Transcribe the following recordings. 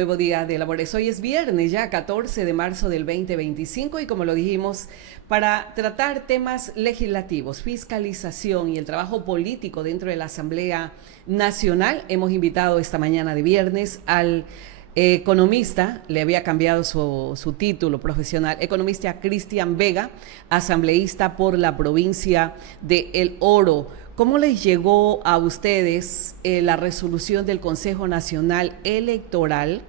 Nuevo día de labores. Hoy es viernes, ya 14 de marzo del 2025 y como lo dijimos, para tratar temas legislativos, fiscalización y el trabajo político dentro de la Asamblea Nacional, hemos invitado esta mañana de viernes al economista, le había cambiado su título profesional, economista Cristian Vega, asambleísta por la provincia de El Oro. ¿Cómo les llegó a ustedes la resolución del Consejo Nacional Electoral,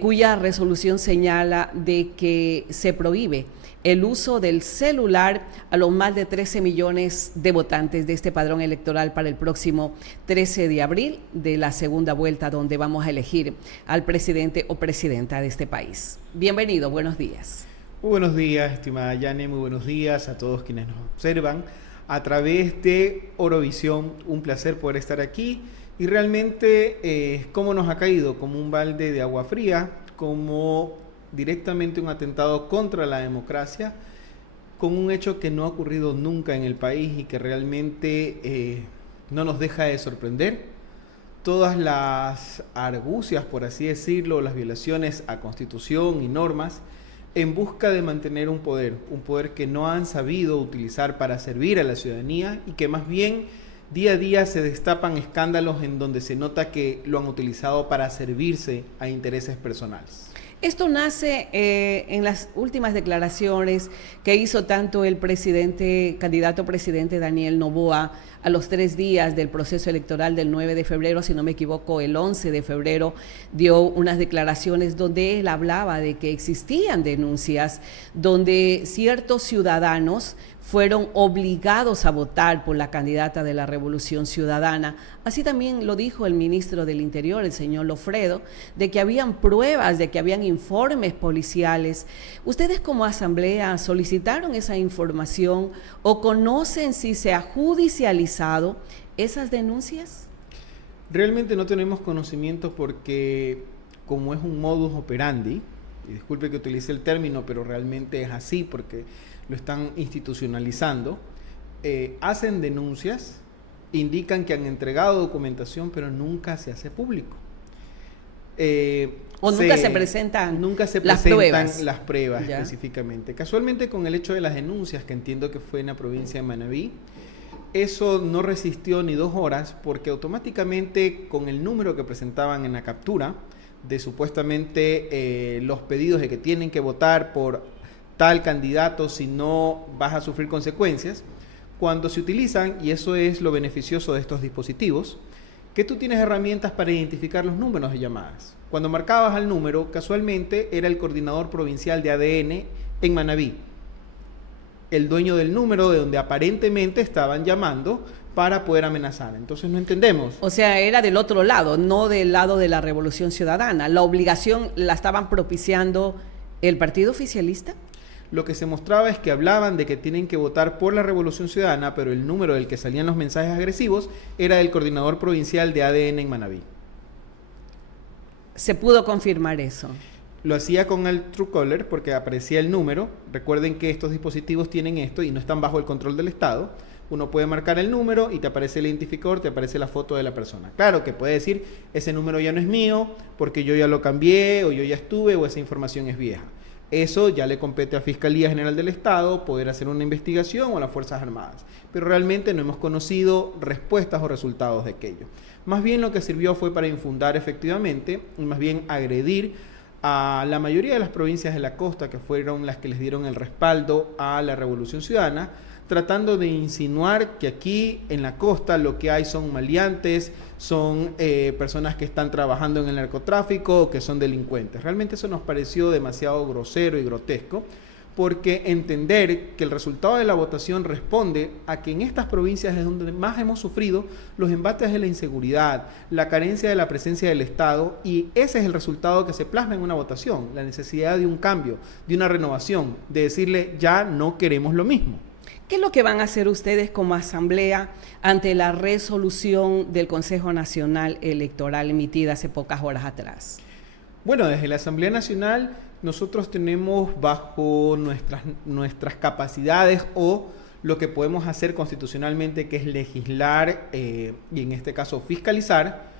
cuya resolución señala de que se prohíbe el uso del celular a los más de 13 millones de votantes de este padrón electoral para el próximo 13 de abril de la segunda vuelta, donde vamos a elegir al presidente o presidenta de este país? Bienvenido, buenos días. Muy buenos días, estimada Yane, muy buenos días a todos quienes nos observan a través de Orovisión. Un placer poder estar aquí y realmente cómo nos ha caído como un balde de agua fría, como directamente un atentado contra la democracia, con un hecho que no ha ocurrido nunca en el país y que realmente no nos deja de sorprender. Todas las argucias, por así decirlo, las violaciones a Constitución y normas, en busca de mantener un poder que no han sabido utilizar para servir a la ciudadanía y que más bien día a día se destapan escándalos en donde se nota que lo han utilizado para servirse a intereses personales. Esto nace en las últimas declaraciones que hizo tanto el candidato presidente Daniel Noboa a los 3 días del proceso electoral del 9 de febrero, si no me equivoco, el 11 de febrero, dio unas declaraciones donde él hablaba de que existían denuncias donde ciertos ciudadanos fueron obligados a votar por la candidata de la Revolución Ciudadana. Así también lo dijo el ministro del Interior, el señor Lofredo, de que habían pruebas, de que habían informes policiales. ¿Ustedes como asamblea solicitaron esa información o conocen si se ha judicializado esas denuncias? Realmente no tenemos conocimiento porque, como es un modus operandi, y disculpe que utilice el término, pero realmente es así porque lo están institucionalizando, hacen denuncias, indican que han entregado documentación, pero nunca se hace público. Nunca se presentan las pruebas ¿ya? Específicamente. Casualmente con el hecho de las denuncias, que entiendo que fue en la provincia de Manabí, eso no resistió ni 2 horas porque automáticamente con el número que presentaban en la captura de supuestamente los pedidos de que tienen que votar por tal candidato, si no vas a sufrir consecuencias, cuando se utilizan, y eso es lo beneficioso de estos dispositivos, que tú tienes herramientas para identificar los números de llamadas. Cuando marcabas al número, casualmente era el coordinador provincial de ADN en Manabí, el dueño del número de donde aparentemente estaban llamando para poder amenazar. Entonces no entendemos. O sea, era del otro lado, no del lado de la Revolución Ciudadana. ¿La obligación la estaban propiciando el partido oficialista? Lo que se mostraba es que hablaban de que tienen que votar por la Revolución Ciudadana, pero el número del que salían los mensajes agresivos era del coordinador provincial de ADN en Manabí. ¿Se pudo confirmar eso? Lo hacía con el Truecaller porque aparecía el número. Recuerden que estos dispositivos tienen esto y no están bajo el control del Estado. Uno puede marcar el número y te aparece el identificador, te aparece la foto de la persona. Claro que puede decir, ese número ya no es mío porque yo ya lo cambié o yo ya estuve o esa información es vieja. Eso ya le compete a Fiscalía General del Estado poder hacer una investigación o a las Fuerzas Armadas. Pero realmente no hemos conocido respuestas o resultados de aquello. Más bien lo que sirvió fue para infundar efectivamente y más bien agredir a la mayoría de las provincias de la costa, que fueron las que les dieron el respaldo a la Revolución Ciudadana, tratando de insinuar que aquí en la costa lo que hay son maleantes, son personas que están trabajando en el narcotráfico o que son delincuentes. Realmente eso nos pareció demasiado grosero y grotesco, porque entender que el resultado de la votación responde a que en estas provincias es donde más hemos sufrido los embates de la inseguridad, la carencia de la presencia del Estado, y ese es el resultado que se plasma en una votación, la necesidad de un cambio, de una renovación, de decirle ya no queremos lo mismo. ¿Qué es lo que van a hacer ustedes como asamblea ante la resolución del Consejo Nacional Electoral emitida hace pocas horas atrás? Bueno, desde la Asamblea Nacional nosotros tenemos bajo nuestras capacidades o lo que podemos hacer constitucionalmente, que es legislar y en este caso fiscalizar,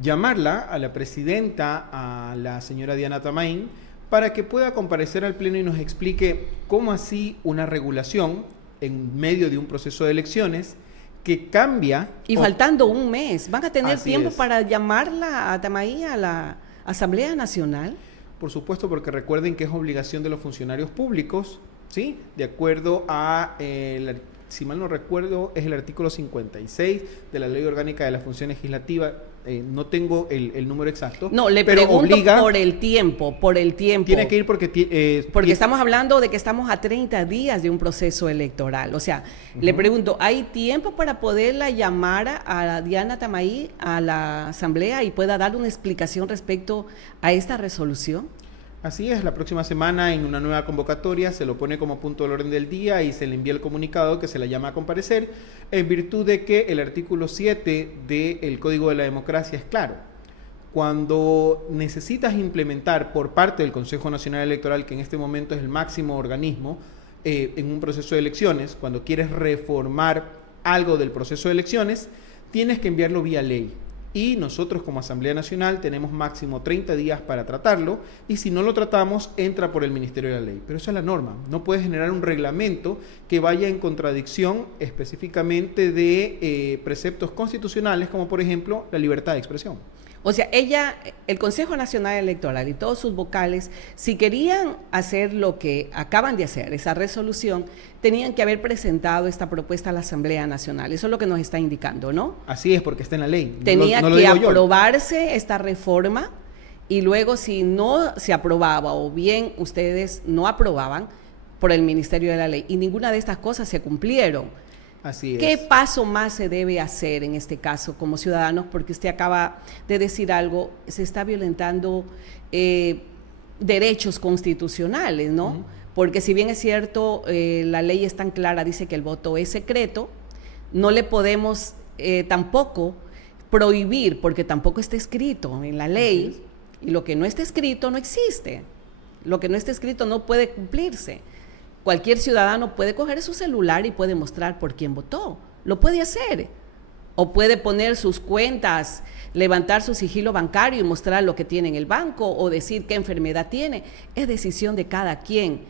llamarla a la presidenta, a la señora Diana Tamain, para que pueda comparecer al Pleno y nos explique cómo así una regulación en medio de un proceso de elecciones que cambia... Y faltando un mes, ¿van a tener tiempo es. para llamarla a Tamaí a la Asamblea Nacional? Por supuesto, porque recuerden que es obligación de los funcionarios públicos, ¿sí? De acuerdo a, si mal no recuerdo, es el artículo 56 de la Ley Orgánica de la Función Legislativa. No tengo el número exacto. No, le pero pregunto obliga, por el tiempo. Tiene que ir porque estamos hablando de que estamos a 30 días de un proceso electoral. O sea, le pregunto, ¿hay tiempo para poderla llamar a Diana Tamaí a la Asamblea y pueda dar una explicación respecto a esta resolución? Así es, la próxima semana en una nueva convocatoria se lo pone como punto del orden del día y se le envía el comunicado que se la llama a comparecer en virtud de que el artículo 7 del Código de la Democracia es claro. Cuando necesitas implementar por parte del Consejo Nacional Electoral, que en este momento es el máximo organismo en un proceso de elecciones, cuando quieres reformar algo del proceso de elecciones, tienes que enviarlo vía ley. Y nosotros como Asamblea Nacional tenemos máximo 30 días para tratarlo y si no lo tratamos entra por el Ministerio de la Ley. Pero eso es la norma. No puedes generar un reglamento que vaya en contradicción específicamente de preceptos constitucionales como por ejemplo la libertad de expresión. O sea, el Consejo Nacional Electoral y todos sus vocales, si querían hacer lo que acaban de hacer, esa resolución, tenían que haber presentado esta propuesta a la Asamblea Nacional. Eso es lo que nos está indicando, ¿no? Así es, porque está en la ley. Tenía que aprobarse esta reforma y luego si no se aprobaba o bien ustedes no aprobaban por el Ministerio de la Ley y ninguna de estas cosas se cumplieron. Así es. ¿Qué paso más se debe hacer en este caso como ciudadanos? Porque usted acaba de decir algo, se está violentando derechos constitucionales, ¿no? Porque si bien es cierto, la ley es tan clara, dice que el voto es secreto, no le podemos tampoco prohibir, porque tampoco está escrito en la ley, y lo que no está escrito no existe. Lo que no está escrito no puede cumplirse. Cualquier ciudadano puede coger su celular y puede mostrar por quién votó. Lo puede hacer. O puede poner sus cuentas, levantar su sigilo bancario y mostrar lo que tiene en el banco o decir qué enfermedad tiene. Es decisión de cada quien.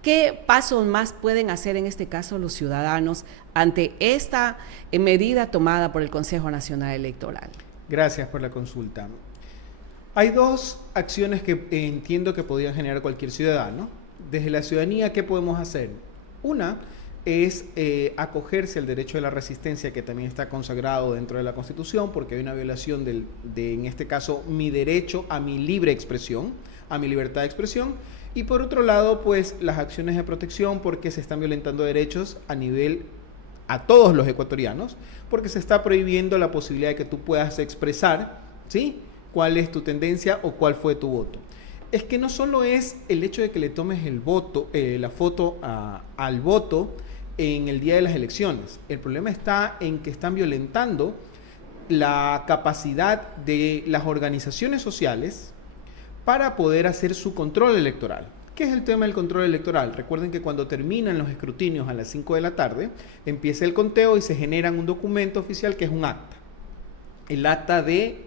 ¿Qué pasos más pueden hacer en este caso los ciudadanos ante esta medida tomada por el Consejo Nacional Electoral? Gracias por la consulta. Hay dos acciones que entiendo que podrían generar cualquier ciudadano. Desde la ciudadanía, ¿qué podemos hacer? Una es acogerse al derecho de la resistencia, que también está consagrado dentro de la Constitución, porque hay una violación en este caso, mi derecho a mi libre expresión, a mi libertad de expresión. Y por otro lado, pues las acciones de protección, porque se están violentando derechos a todos los ecuatorianos, porque se está prohibiendo la posibilidad de que tú puedas expresar, ¿sí?, cuál es tu tendencia o cuál fue tu voto. Es que no solo es el hecho de que le tomes el voto, la foto al voto en el día de las elecciones. El problema está en que están violentando la capacidad de las organizaciones sociales para poder hacer su control electoral. ¿Qué es el tema del control electoral? Recuerden que cuando terminan los escrutinios a las 5 de la tarde, empieza el conteo y se genera un documento oficial que es un acta. El acta de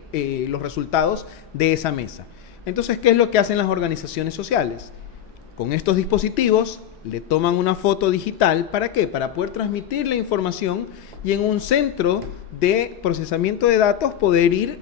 los resultados de esa mesa. Entonces, ¿qué es lo que hacen las organizaciones sociales? Con estos dispositivos le toman una foto digital, ¿para qué? Para poder transmitir la información y en un centro de procesamiento de datos poder ir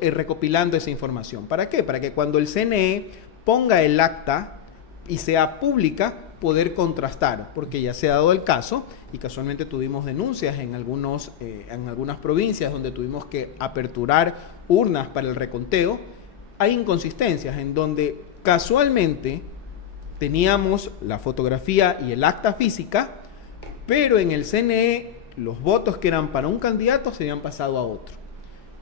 recopilando esa información. ¿Para qué? Para que cuando el CNE ponga el acta y sea pública, poder contrastar, porque ya se ha dado el caso y casualmente tuvimos denuncias en algunas provincias donde tuvimos que aperturar urnas para el reconteo. Hay inconsistencias en donde casualmente teníamos la fotografía y el acta física, pero en el CNE los votos que eran para un candidato se habían pasado a otro.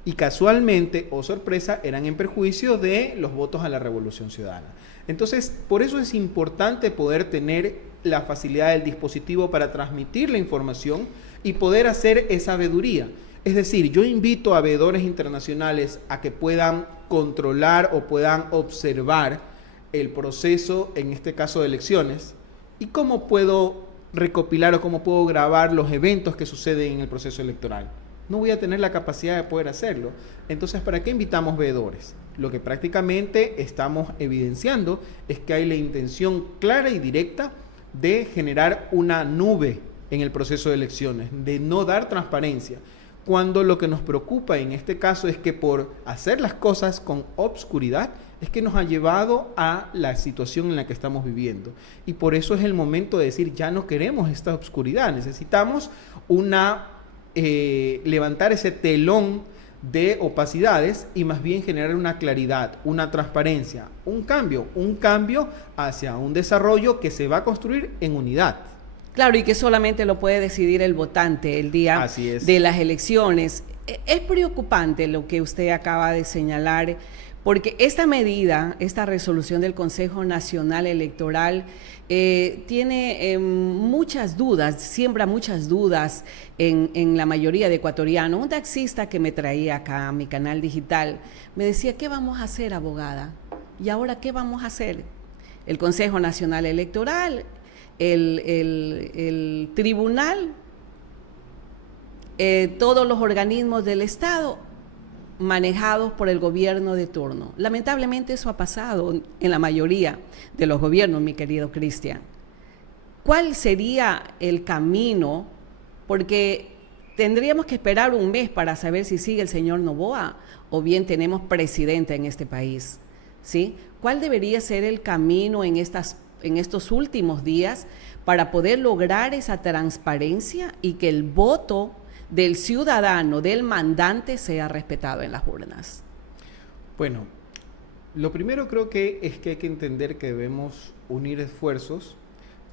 Y casualmente, oh sorpresa, eran en perjuicio de los votos a la Revolución Ciudadana. Entonces, por eso es importante poder tener la facilidad del dispositivo para transmitir la información y poder hacer esa veeduría. Es decir, yo invito a veedores internacionales a que puedan controlar o puedan observar el proceso, en este caso de elecciones, y cómo puedo recopilar o cómo puedo grabar los eventos que suceden en el proceso electoral. no voy a tener la capacidad de poder hacerlo. Entonces, ¿para qué invitamos veedores? Lo que prácticamente estamos evidenciando es que hay la intención clara y directa de generar una nube en el proceso de elecciones, de no dar transparencia, cuando lo que nos preocupa en este caso es que por hacer las cosas con obscuridad es que nos ha llevado a la situación en la que estamos viviendo. Y por eso es el momento de decir, ya no queremos esta obscuridad, necesitamos levantar ese telón de opacidades y más bien generar una claridad, una transparencia, un cambio hacia un desarrollo que se va a construir en unidad. Claro, y que solamente lo puede decidir el votante el día de las elecciones. Es preocupante lo que usted acaba de señalar, porque esta medida, esta resolución del Consejo Nacional Electoral tiene muchas dudas, siembra muchas dudas en la mayoría de ecuatorianos. Un taxista que me traía acá a mi canal digital me decía, ¿qué vamos a hacer, abogada? ¿Y ahora qué vamos a hacer? El Consejo Nacional Electoral, el tribunal, todos los organismos del Estado manejados por el gobierno de turno. Lamentablemente eso ha pasado en la mayoría de los gobiernos, mi querido Cristian. ¿Cuál sería el camino? Porque tendríamos que esperar un mes para saber si sigue el señor Noboa o bien tenemos presidente en este país, ¿sí? ¿Cuál debería ser el camino en estos últimos días para poder lograr esa transparencia y que el voto del ciudadano, del mandante, sea respetado en las urnas? Bueno, lo primero creo que es que hay que entender que debemos unir esfuerzos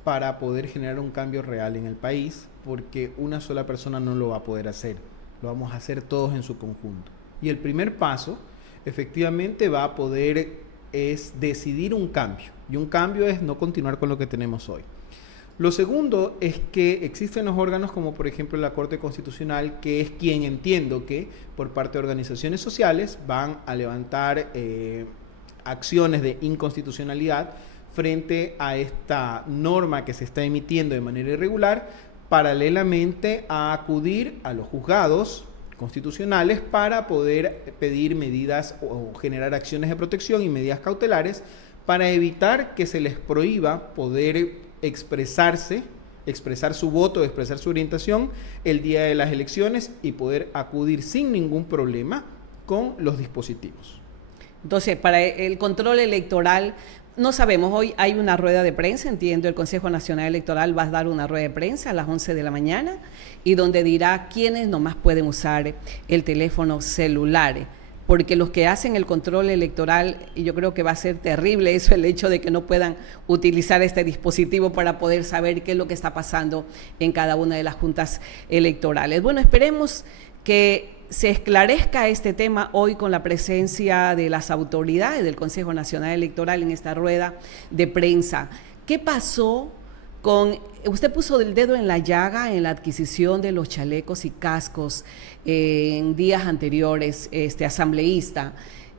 para poder generar un cambio real en el país, porque una sola persona no lo va a poder hacer, lo vamos a hacer todos en su conjunto. Y el primer paso, efectivamente, va a poder es decidir un cambio, y un cambio es no continuar con lo que tenemos hoy. Lo segundo es que existen los órganos como por ejemplo la Corte Constitucional, que es quien entiendo que por parte de organizaciones sociales van a levantar acciones de inconstitucionalidad frente a esta norma que se está emitiendo de manera irregular, paralelamente a acudir a los juzgados constitucionales para poder pedir medidas o generar acciones de protección y medidas cautelares para evitar que se les prohíba poder expresar su voto, expresar su orientación el día de las elecciones y poder acudir sin ningún problema con los dispositivos. Entonces, para el control electoral, no sabemos, hoy hay una rueda de prensa, entiendo, el Consejo Nacional Electoral va a dar una rueda de prensa a las 11 de la mañana y donde dirá quiénes nomás pueden usar el teléfono celular. Porque los que hacen el control electoral, y yo creo que va a ser terrible eso, el hecho de que no puedan utilizar este dispositivo para poder saber qué es lo que está pasando en cada una de las juntas electorales. Bueno, esperemos que se esclarezca este tema hoy con la presencia de las autoridades del Consejo Nacional Electoral en esta rueda de prensa. ¿Qué pasó usted puso el dedo en la llaga en la adquisición de los chalecos y cascos en días anteriores, asambleísta?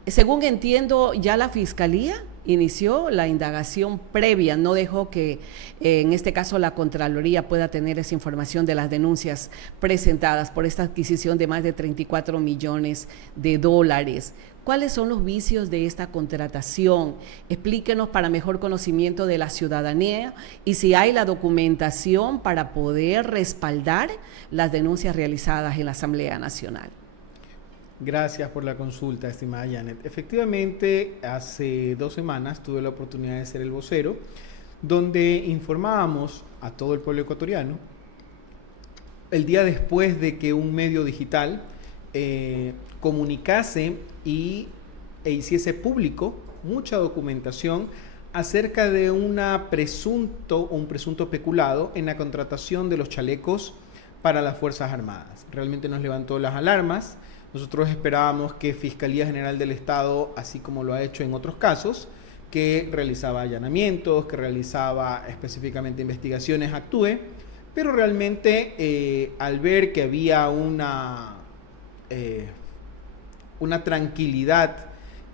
Según entiendo, ya la Fiscalía inició la indagación previa, no dejó que en este caso la Contraloría pueda tener esa información de las denuncias presentadas por esta adquisición de más de 34 millones de dólares. ¿Cuáles son los vicios de esta contratación? Explíquenos para mejor conocimiento de la ciudadanía y si hay la documentación para poder respaldar las denuncias realizadas en la Asamblea Nacional. Gracias por la consulta, estimada Janet. Efectivamente, hace 2 semanas tuve la oportunidad de ser el vocero, donde informábamos a todo el pueblo ecuatoriano el día después de que un medio digital comunicase e hiciese público mucha documentación acerca de un presunto peculado en la contratación de los chalecos para las Fuerzas Armadas. Realmente nos levantó las alarmas. Nosotros esperábamos que Fiscalía General del Estado, así como lo ha hecho en otros casos, que realizaba allanamientos, que realizaba específicamente investigaciones, actúe, pero realmente al ver que había una tranquilidad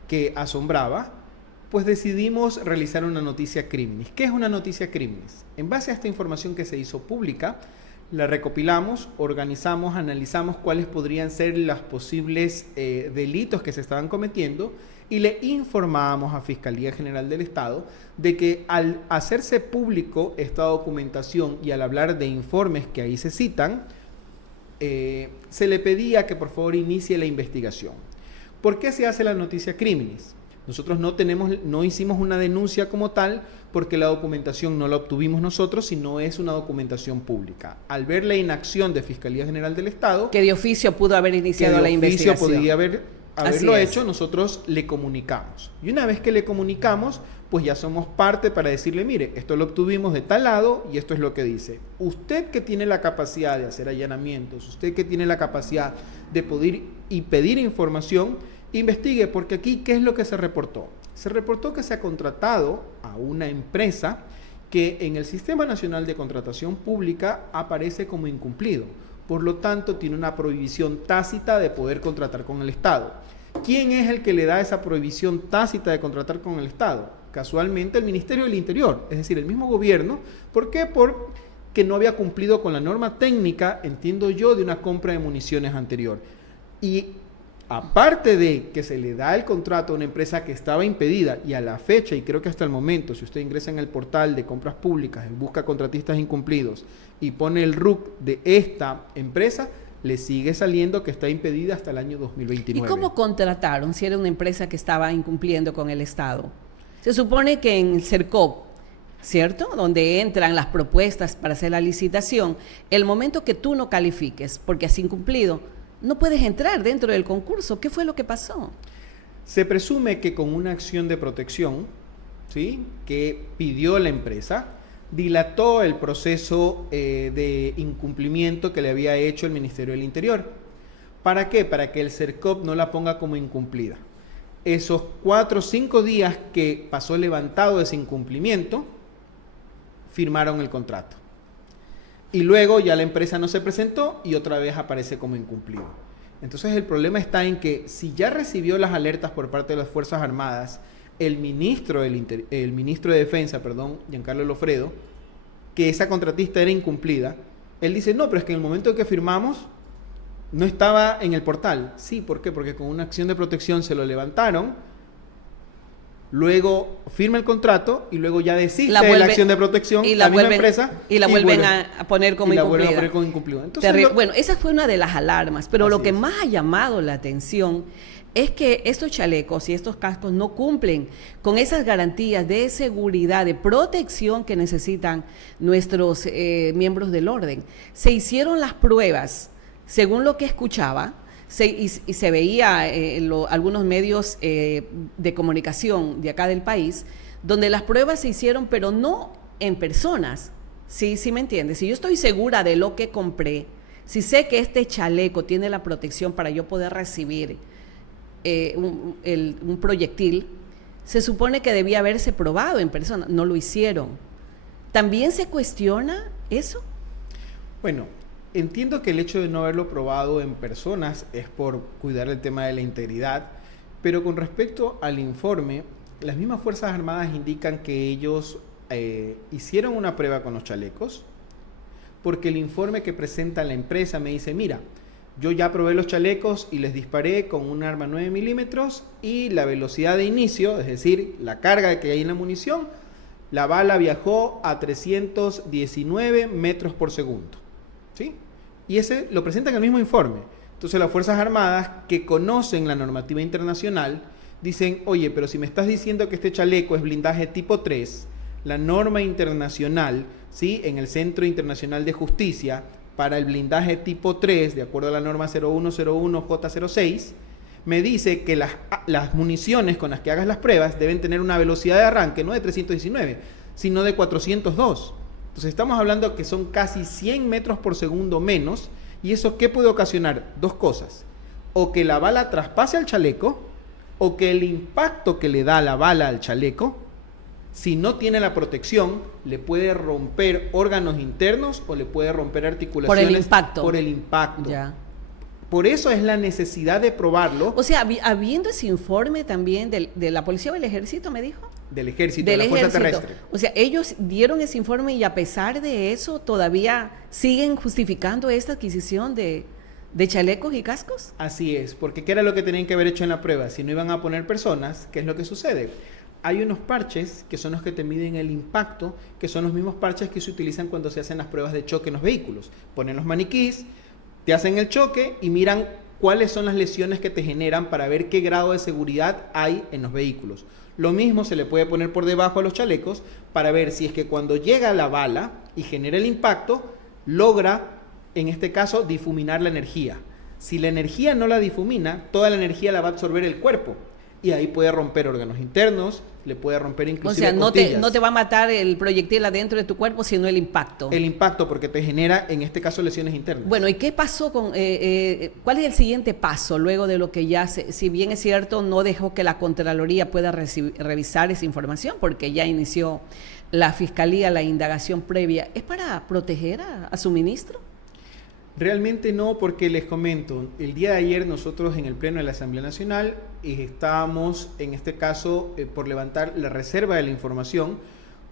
que asombraba, pues decidimos realizar una noticia criminis. ¿Qué es una noticia criminis? En base a esta información que se hizo pública, la recopilamos, organizamos, analizamos cuáles podrían ser los posibles delitos que se estaban cometiendo y le informábamos a Fiscalía General del Estado de que al hacerse público esta documentación y al hablar de informes que ahí se citan, se le pedía que por favor inicie la investigación. ¿Por qué se hace la noticia criminis? Nosotros no hicimos una denuncia como tal porque la documentación no la obtuvimos nosotros, sino es una documentación pública. Al ver la inacción de Fiscalía General del Estado, que de oficio pudo haber iniciado la investigación. Que de oficio podía haberlo hecho, nosotros le comunicamos. Y una vez que le comunicamos, pues ya somos parte para decirle, mire, esto lo obtuvimos de tal lado y esto es lo que dice. Usted que tiene la capacidad de hacer allanamientos, usted que tiene la capacidad de poder y pedir información, investigue, porque aquí, ¿qué es lo que se reportó? Se reportó que se ha contratado a una empresa que en el Sistema Nacional de Contratación Pública aparece como incumplido. Por lo tanto, tiene una prohibición tácita de poder contratar con el Estado. ¿Quién es el que le da esa prohibición tácita de contratar con el Estado? Casualmente, el Ministerio del Interior, es decir, el mismo gobierno. ¿Por qué? Porque no había cumplido con la norma técnica, entiendo yo, de una compra de municiones anterior. Y aparte de que se le da el contrato a una empresa que estaba impedida y a la fecha, y creo que hasta el momento, si usted ingresa en el portal de compras públicas, busca contratistas incumplidos y pone el RUC de esta empresa, le sigue saliendo que está impedida hasta el año 2029. ¿Y cómo contrataron si era una empresa que estaba incumpliendo con el Estado? Se supone que en el CERCOP, ¿cierto?, donde entran las propuestas para hacer la licitación, el momento que tú no califiques porque has incumplido, no puedes entrar dentro del concurso. ¿Qué fue lo que pasó? Se presume que con una acción de protección, ¿sí?, que pidió la empresa, dilató el proceso de incumplimiento que le había hecho el Ministerio del Interior. ¿Para qué? Para que el CERCOP no la ponga como incumplida. Esos 4 o 5 días que pasó levantado ese incumplimiento, firmaron el contrato. Y luego ya la empresa no se presentó y otra vez aparece como incumplido. Entonces el problema está en que si ya recibió las alertas por parte de las Fuerzas Armadas, el ministro de Defensa, Giancarlo Lofredo, que esa contratista era incumplida, él dice, no, pero es que en el momento en que firmamos no estaba en el portal. Sí, ¿por qué? Porque con una acción de protección se lo levantaron, luego firma el contrato y luego ya desiste de la acción de protección y la misma vuelven, empresa y la vuelven a poner como incumplida. Entonces, bueno, esa fue una de las alarmas, pero lo que más ha llamado la atención es que estos chalecos y estos cascos no cumplen con esas garantías de seguridad, de protección que necesitan nuestros miembros del orden. Se hicieron las pruebas, según lo que escuchaba, y se veía en algunos medios de comunicación de acá del país, donde las pruebas se hicieron, pero no en personas. Sí me entiendes. Si yo estoy segura de lo que compré, si sé que este chaleco tiene la protección para yo poder recibir un proyectil, se supone que debía haberse probado en persona. No lo hicieron. ¿También se cuestiona eso? Bueno, entiendo que el hecho de no haberlo probado en personas es por cuidar el tema de la integridad, pero con respecto al informe, las mismas Fuerzas Armadas indican que ellos hicieron una prueba con los chalecos, porque el informe que presenta la empresa me dice, mira, yo ya probé los chalecos y les disparé con un arma 9 milímetros y la velocidad de inicio, es decir, la carga que hay en la munición, la bala viajó a 319 metros por segundo. ¿Sí? Y ese lo presentan en el mismo informe. Entonces las Fuerzas Armadas, que conocen la normativa internacional, dicen, oye, pero si me estás diciendo que este chaleco es blindaje tipo 3, la norma internacional, ¿sí?, en el Centro Internacional de Justicia, para el blindaje tipo 3, de acuerdo a la norma 0101J06, me dice que las municiones con las que hagas las pruebas deben tener una velocidad de arranque no de 319, sino de 402. Entonces estamos hablando que son casi 100 metros por segundo menos, y eso ¿qué puede ocasionar? 2 cosas, o que la bala traspase al chaleco, o que el impacto que le da la bala al chaleco, si no tiene la protección, le puede romper órganos internos o le puede romper articulaciones. Por el impacto. Ya. Por eso es la necesidad de probarlo. O sea, habiendo ese informe también de la policía o del ejército, me dijo. del ejército, de la fuerza terrestre. O sea, ellos dieron ese informe y a pesar de eso todavía siguen justificando esta adquisición de chalecos y cascos. Así es, porque ¿qué era lo que tenían que haber hecho en la prueba? Si no iban a poner personas, ¿qué es lo que sucede? Hay unos parches que son los que te miden el impacto, que son los mismos parches que se utilizan cuando se hacen las pruebas de choque en los vehículos. Ponen los maniquís, te hacen el choque y miran cuáles son las lesiones que te generan para ver qué grado de seguridad hay en los vehículos. Lo mismo se le puede poner por debajo a los chalecos para ver si es que cuando llega la bala y genera el impacto, logra, en este caso, difuminar la energía. Si la energía no la difumina, toda la energía la va a absorber el cuerpo. Y ahí puede romper órganos internos, le puede romper inclusive costillas. O sea, no te va a matar el proyectil adentro de tu cuerpo, sino el impacto. El impacto, porque te genera, en este caso, lesiones internas. Bueno, ¿y qué pasó con, cuál es el siguiente paso luego de lo que ya, si bien es cierto, no dejó que la Contraloría pueda revisar esa información, porque ya inició la Fiscalía la indagación previa? ¿Es para proteger a su ministro? Realmente no, porque les comento, el día de ayer nosotros en el Pleno de la Asamblea Nacional estábamos, en este caso, por levantar la reserva de la información,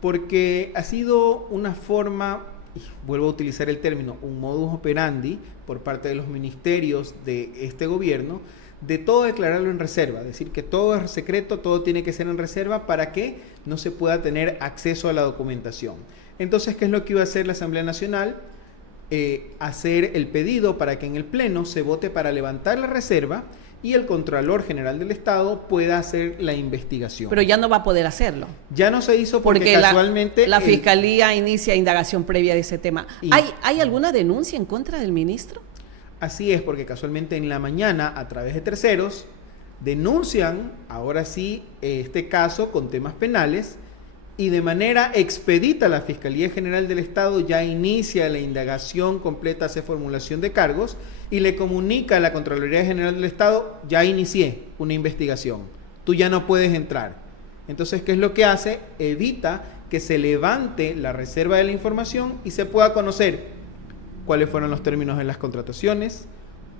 porque ha sido una forma, y vuelvo a utilizar el término, un modus operandi por parte de los ministerios de este gobierno, de todo declararlo en reserva, es decir, que todo es secreto, todo tiene que ser en reserva para que no se pueda tener acceso a la documentación. Entonces, ¿qué es lo que iba a hacer la Asamblea Nacional? Hacer el pedido para que en el Pleno se vote para levantar la reserva y el Contralor General del Estado pueda hacer la investigación. Pero ya no va a poder hacerlo. Ya no se hizo porque casualmente... La Fiscalía inicia indagación previa de ese tema. ¿Hay alguna denuncia en contra del ministro? Así es, porque casualmente en la mañana, a través de terceros, denuncian, ahora sí, este caso con temas penales, y de manera expedita la Fiscalía General del Estado ya inicia la indagación completa, hace formulación de cargos y le comunica a la Contraloría General del Estado, ya inicié una investigación, tú ya no puedes entrar. Entonces, ¿qué es lo que hace? Evita que se levante la reserva de la información y se pueda conocer cuáles fueron los términos de las contrataciones,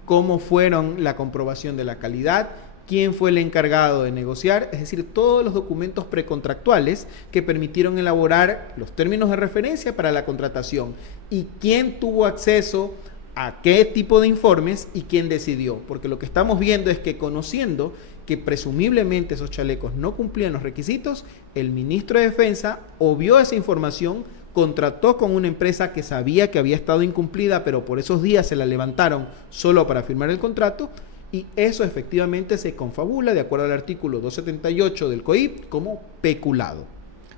cómo fueron la comprobación de la calidad, quién fue el encargado de negociar, es decir, todos los documentos precontractuales que permitieron elaborar los términos de referencia para la contratación y quién tuvo acceso a qué tipo de informes y quién decidió, porque lo que estamos viendo es que conociendo que presumiblemente esos chalecos no cumplían los requisitos, el ministro de Defensa obvió esa información, contrató con una empresa que sabía que había estado incumplida, pero por esos días se la levantaron solo para firmar el contrato. Y eso efectivamente se confabula, de acuerdo al artículo 278 del COIP, como peculado.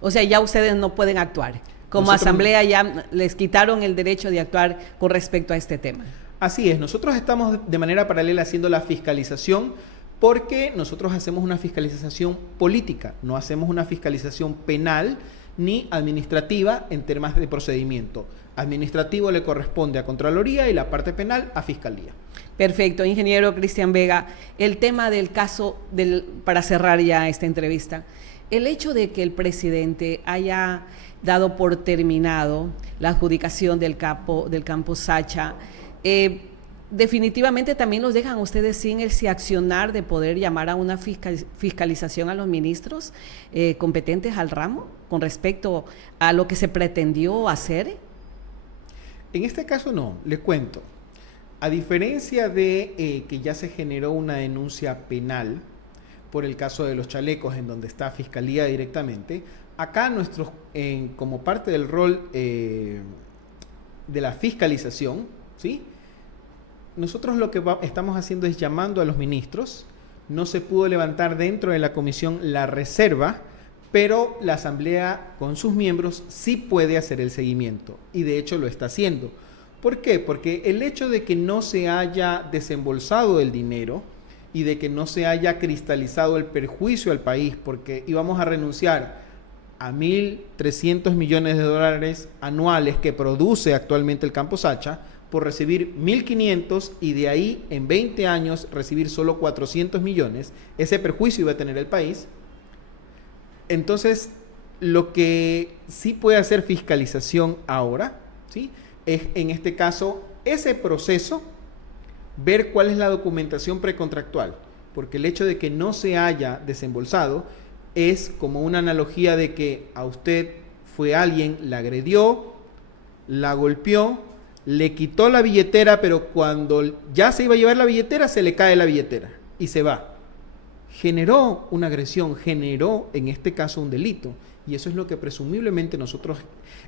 O sea, ya ustedes no pueden actuar. Como asamblea ya les quitaron el derecho de actuar con respecto a este tema. Así es, nosotros estamos de manera paralela haciendo la fiscalización porque nosotros hacemos una fiscalización política, no hacemos una fiscalización penal ni administrativa en temas de procedimiento. Administrativo le corresponde a Contraloría y la parte penal a Fiscalía. Perfecto, ingeniero Cristian Vega. El tema del caso, para cerrar ya esta entrevista, el hecho de que el presidente haya dado por terminado la adjudicación del campo Sacha, definitivamente también los dejan ustedes sin ese accionar de poder llamar a una fiscalización a los ministros competentes al ramo con respecto a lo que se pretendió hacer. En este caso no, les cuento. A diferencia de que ya se generó una denuncia penal por el caso de los chalecos en donde está Fiscalía directamente, acá nosotros, como parte del rol de la fiscalización, ¿sí? Nosotros lo que estamos haciendo es llamando a los ministros. No se pudo levantar dentro de la comisión la reserva, pero la Asamblea con sus miembros sí puede hacer el seguimiento y de hecho lo está haciendo. ¿Por qué? Porque el hecho de que no se haya desembolsado el dinero y de que no se haya cristalizado el perjuicio al país, porque íbamos a renunciar a 1.300 millones de dólares anuales que produce actualmente el campo Sacha por recibir 1.500 y de ahí en 20 años recibir solo 400 millones, ese perjuicio iba a tener el país. Entonces, lo que sí puede hacer fiscalización ahora, ¿sí?, es en este caso ese proceso, ver cuál es la documentación precontractual, porque el hecho de que no se haya desembolsado es como una analogía de que a usted fue alguien, la agredió, la golpeó, le quitó la billetera, pero cuando ya se iba a llevar la billetera, se le cae la billetera y se va. Generó una agresión, generó en este caso un delito. Y eso es lo que presumiblemente nosotros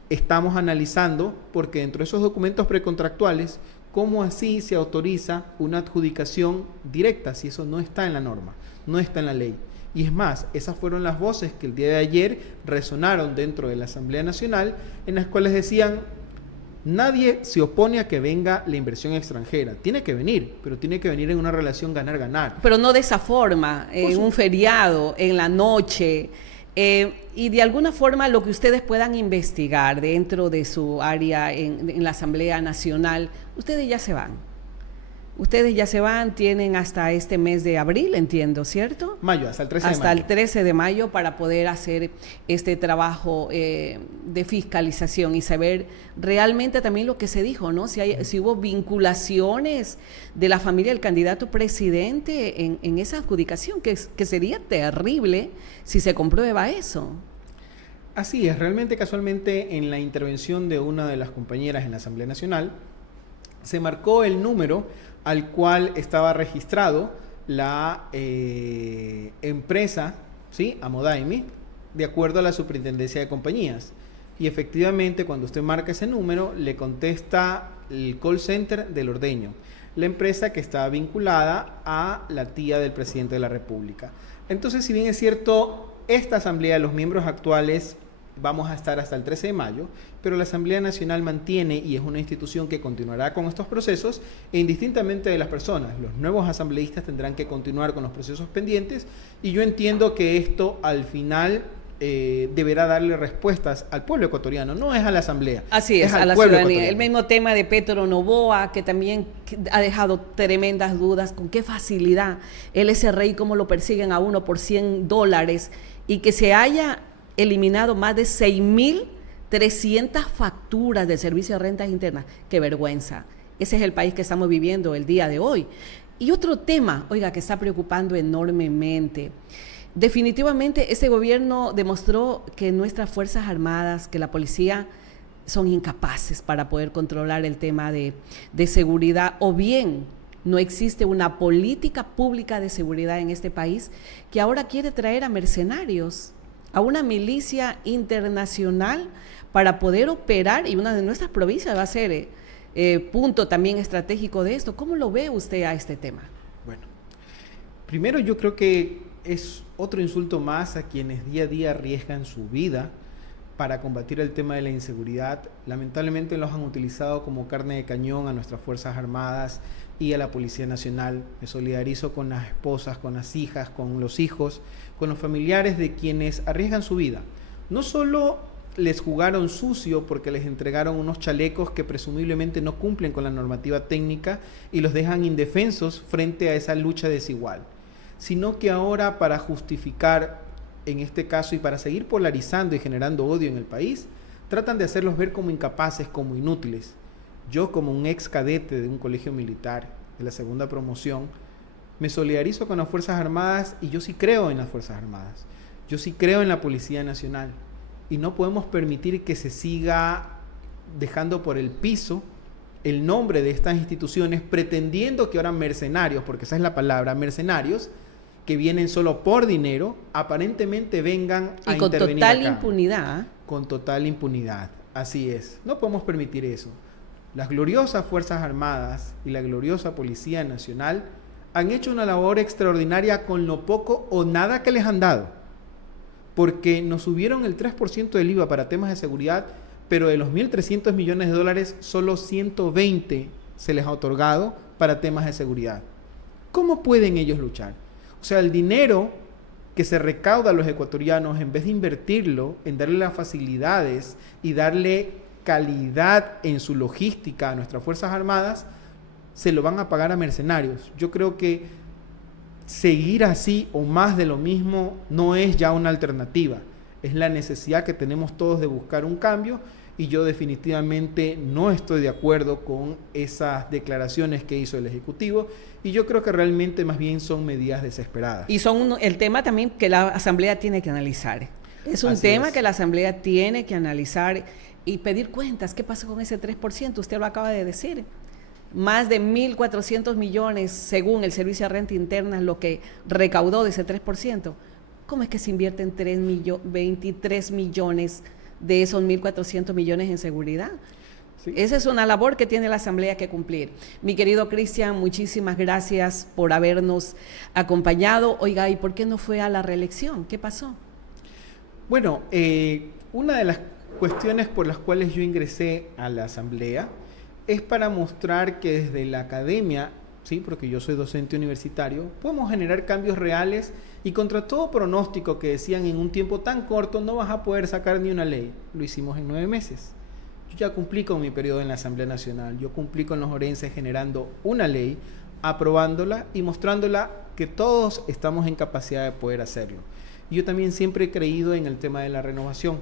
estamos analizando, porque dentro de esos documentos precontractuales, ¿cómo así se autoriza una adjudicación directa si eso no está en la norma, no está en la ley? Y es más, esas fueron las voces que el día de ayer resonaron dentro de la Asamblea Nacional, en las cuales decían: nadie se opone a que venga la inversión extranjera. Tiene que venir, pero tiene que venir en una relación ganar-ganar. Pero no de esa forma, en un feriado, en la noche. Y de alguna forma lo que ustedes puedan investigar dentro de su área en la Asamblea Nacional, ustedes ya se van. Ustedes ya se van, tienen hasta este mes de abril, entiendo, ¿cierto? Mayo, hasta el 13 de mayo. Hasta el 13 de mayo para poder hacer este trabajo de fiscalización y saber realmente también lo que se dijo, ¿no? Si hubo vinculaciones de la familia del candidato presidente en esa adjudicación, que sería terrible si se comprueba eso. Así es, realmente casualmente en la intervención de una de las compañeras en la Asamblea Nacional, se marcó el número al cual estaba registrado la empresa, ¿sí?, Amodaimi, de acuerdo a la Superintendencia de Compañías. Y efectivamente, cuando usted marca ese número, le contesta el call center del Ordeño, la empresa que está vinculada a la tía del presidente de la República. Entonces, si bien es cierto, esta asamblea, los miembros actuales, vamos a estar hasta el 13 de mayo, pero la Asamblea Nacional mantiene y es una institución que continuará con estos procesos e indistintamente de las personas. Los nuevos asambleístas tendrán que continuar con los procesos pendientes y yo entiendo que esto al final deberá darle respuestas al pueblo ecuatoriano, no es a la Asamblea. Así es, a la ciudadanía. El mismo tema de Petro Noboa, que también ha dejado tremendas dudas, con qué facilidad el SRI, cómo lo persiguen a uno por $100 y que se haya eliminado más de 6.300 facturas del Servicio de Rentas Internas. ¡Qué vergüenza! Ese es el país que estamos viviendo el día de hoy. Y otro tema, oiga, que está preocupando enormemente. Definitivamente este gobierno demostró que nuestras Fuerzas Armadas, que la policía, son incapaces para poder controlar el tema de seguridad, o bien no existe una política pública de seguridad en este país, que ahora quiere traer a mercenarios, a una milicia internacional para poder operar, y una de nuestras provincias va a ser punto también estratégico de esto. ¿Cómo lo ve usted a este tema? Bueno, primero yo creo que es otro insulto más a quienes día a día arriesgan su vida para combatir el tema de la inseguridad. Lamentablemente los han utilizado como carne de cañón a nuestras Fuerzas Armadas y a la Policía Nacional. Me solidarizo con las esposas, con las hijas, con los hijos, con los familiares de quienes arriesgan su vida. No solo les jugaron sucio porque les entregaron unos chalecos que presumiblemente no cumplen con la normativa técnica y los dejan indefensos frente a esa lucha desigual, sino que ahora, para justificar en este caso y para seguir polarizando y generando odio en el país, tratan de hacerlos ver como incapaces, como inútiles. Yo, como un ex cadete de un colegio militar de la segunda promoción, me solidarizo con las Fuerzas Armadas y yo sí creo en las Fuerzas Armadas. Yo sí creo en la Policía Nacional y no podemos permitir que se siga dejando por el piso el nombre de estas instituciones, pretendiendo que ahora mercenarios, porque esa es la palabra, mercenarios, que vienen solo por dinero, aparentemente vengan a intervenir acá. Y con total impunidad. Con total impunidad, así es. No podemos permitir eso. Las gloriosas Fuerzas Armadas y la gloriosa Policía Nacional han hecho una labor extraordinaria con lo poco o nada que les han dado, porque nos subieron el 3% del IVA para temas de seguridad, pero de los 1.300 millones de dólares, solo 120 se les ha otorgado para temas de seguridad. ¿Cómo pueden ellos luchar? O sea, el dinero que se recauda a los ecuatorianos, en vez de invertirlo en darle las facilidades y darle calidad en su logística a nuestras Fuerzas Armadas, se lo van a pagar a mercenarios. Yo creo que seguir así o más de lo mismo no es ya una alternativa. Es la necesidad que tenemos todos de buscar un cambio y yo definitivamente no estoy de acuerdo con esas declaraciones que hizo el Ejecutivo Y yo creo que realmente más bien son medidas desesperadas. Y son el tema también que la Asamblea tiene que analizar. Es un tema que la Asamblea tiene que analizar y pedir cuentas. ¿Qué pasó con ese 3%? Usted lo acaba de decir. Más de 1.400 millones, según el Servicio de Renta Interna, lo que recaudó de ese 3%. ¿Cómo es que se invierten 23 millones de esos 1.400 millones en seguridad? Sí. Esa es una labor que tiene la Asamblea que cumplir. Mi querido Cristian, muchísimas gracias por habernos acompañado. Oiga, ¿y por qué no fue a la reelección? ¿Qué pasó? Bueno, una de las cuestiones por las cuales yo ingresé a la Asamblea es para mostrar que desde la academia, sí, porque yo soy docente universitario, podemos generar cambios reales y contra todo pronóstico que decían en un tiempo tan corto no vas a poder sacar ni una ley. Lo hicimos en 9 meses. Yo ya cumplí con mi periodo en la Asamblea Nacional, yo cumplí con los orenses generando una ley, aprobándola y mostrándola que todos estamos en capacidad de poder hacerlo. Yo también siempre he creído en el tema de la renovación.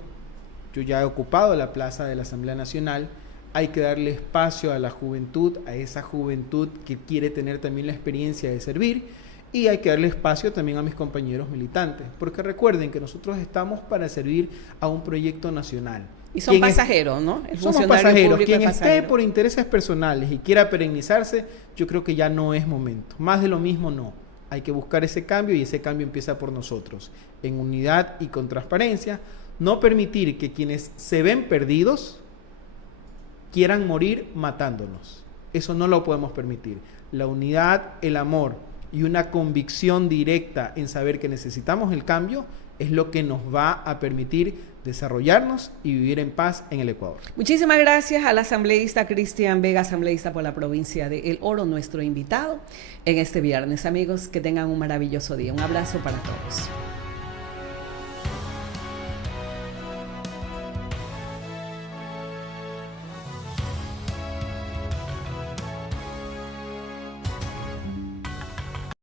Yo ya he ocupado la plaza de la Asamblea Nacional. Hay que darle espacio a la juventud, a esa juventud que quiere tener también la experiencia de servir, y hay que darle espacio también a mis compañeros militantes, porque recuerden que nosotros estamos para servir a un proyecto nacional. Y son pasajeros, ¿no? Somos pasajeros. Quien esté por intereses personales y quiera perennizarse, yo creo que ya no es momento. Más de lo mismo no. Hay que buscar ese cambio y ese cambio empieza por nosotros, en unidad y con transparencia. No permitir que quienes se ven perdidos quieran morir matándonos. Eso no lo podemos permitir. La unidad, el amor y una convicción directa en saber que necesitamos el cambio es lo que nos va a permitir desarrollarnos y vivir en paz en el Ecuador. Muchísimas gracias al asambleísta Cristian Vega, asambleísta por la provincia de El Oro, nuestro invitado en este viernes. Amigos, que tengan un maravilloso día. Un abrazo para todos.